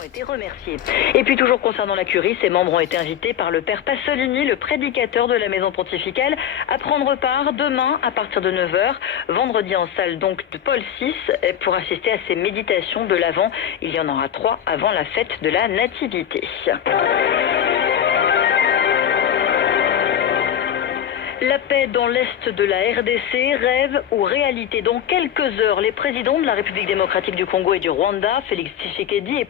ont été remerciés. Et puis toujours concernant la curie, ses membres ont été invités par le père Pasolini, le prédicateur de la maison pontificale, à prendre part demain à partir de 9h, vendredi en salle donc de Paul VI, pour assister à ces méditations de l'Avent. Il y en aura 3 avant la fête de la Nativité. La paix dans l'Est de la RDC, rêve ou réalité? Dans quelques heures, les présidents de la République démocratique du Congo et du Rwanda, Félix Tshisekedi et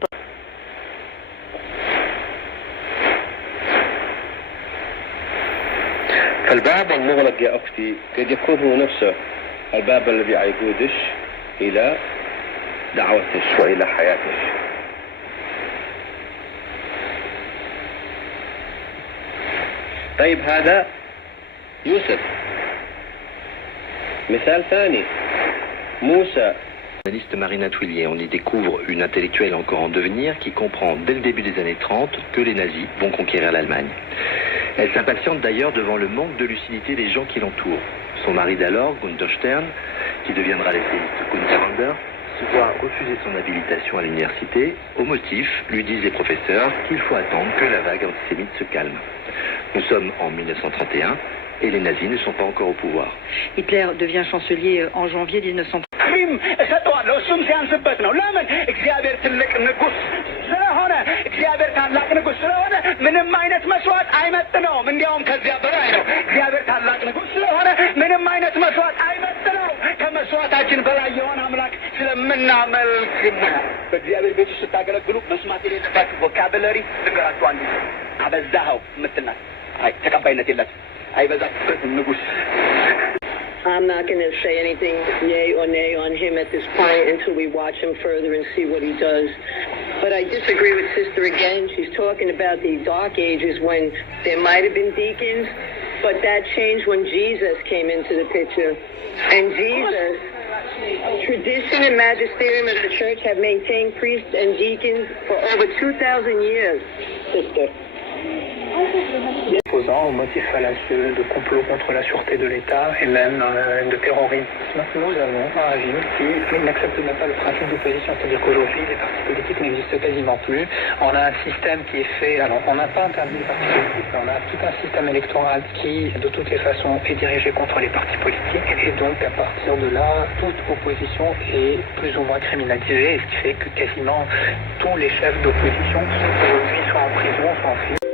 فالباب المغلق يا أختي قد يكون هو نفسه الباب الذي يقودش إلى دعوتش وإلى حياتش. طيب هذا يوسف مثال ثاني موسى. Journaliste Marina Twillier, on y découvre une intellectuelle encore en devenir qui comprend dès le début des années 30 que les nazis vont conquérir l'Allemagne. Elle s'impatiente d'ailleurs devant le manque de lucidité des gens qui l'entourent. Son mari d'alors, Gunther Stern, qui deviendra l'essayiste Gunther Anders, se voit refuser son habilitation à l'université. Au motif, lui disent les professeurs qu'il faut attendre que la vague antisémite se calme. Nous sommes en 1931 et les nazis ne sont pas encore au pouvoir. Hitler devient chancelier en janvier 1930. እሱም ሲያንስበት ነው። ለምን? እግዚአብሔር ትልቅ ንጉሥ ስለሆነ፣ እግዚአብሔር ታላቅ ንጉሥ ስለሆነ ምንም አይነት መስዋዕት አይመጥነውም። እንዲያውም ከዚያ በላይ ነው። እግዚአብሔር ታላቅ ንጉሥ ስለሆነ ምንም አይነት መስዋዕት አይመጥነውም። ከመስዋዕታችን በላይ የሆነ አምላክ ስለምናመልክ በእግዚአብሔር ቤት ውስጥ ስታገለግሉ መስማት የሌለባችሁ ቮካብለሪ ንገራችሁ። አንዱ አበዛኸው የምትናት አይ ተቀባይነት የላትም። አይበዛበትም ንጉሥ። I'm not going to say anything yay or nay on him at this point until we watch him further and see what he does. But I disagree with Sister again. She's talking about the dark ages when there might have been deacons, but that changed when Jesus came into the picture. And Jesus, tradition and magisterium of the church have maintained priests and deacons for over 2,000 years, Sister. Opposant au motif fallacieux de complot contre la sûreté de l'État et même de terrorisme. Nous avons un régime qui n'accepte même pas le principe d'opposition, c'est-à-dire qu'aujourd'hui les partis politiques n'existent quasiment plus. On a un système qui est fait, alors on n'a pas interdit les partis politiques, mais on a tout un système électoral qui de toutes les façons est dirigé contre les partis politiques et donc à partir de là toute opposition est plus ou moins criminalisée, ce qui fait que quasiment tous les chefs d'opposition sont aujourd'hui soit en prison, soit en fuite.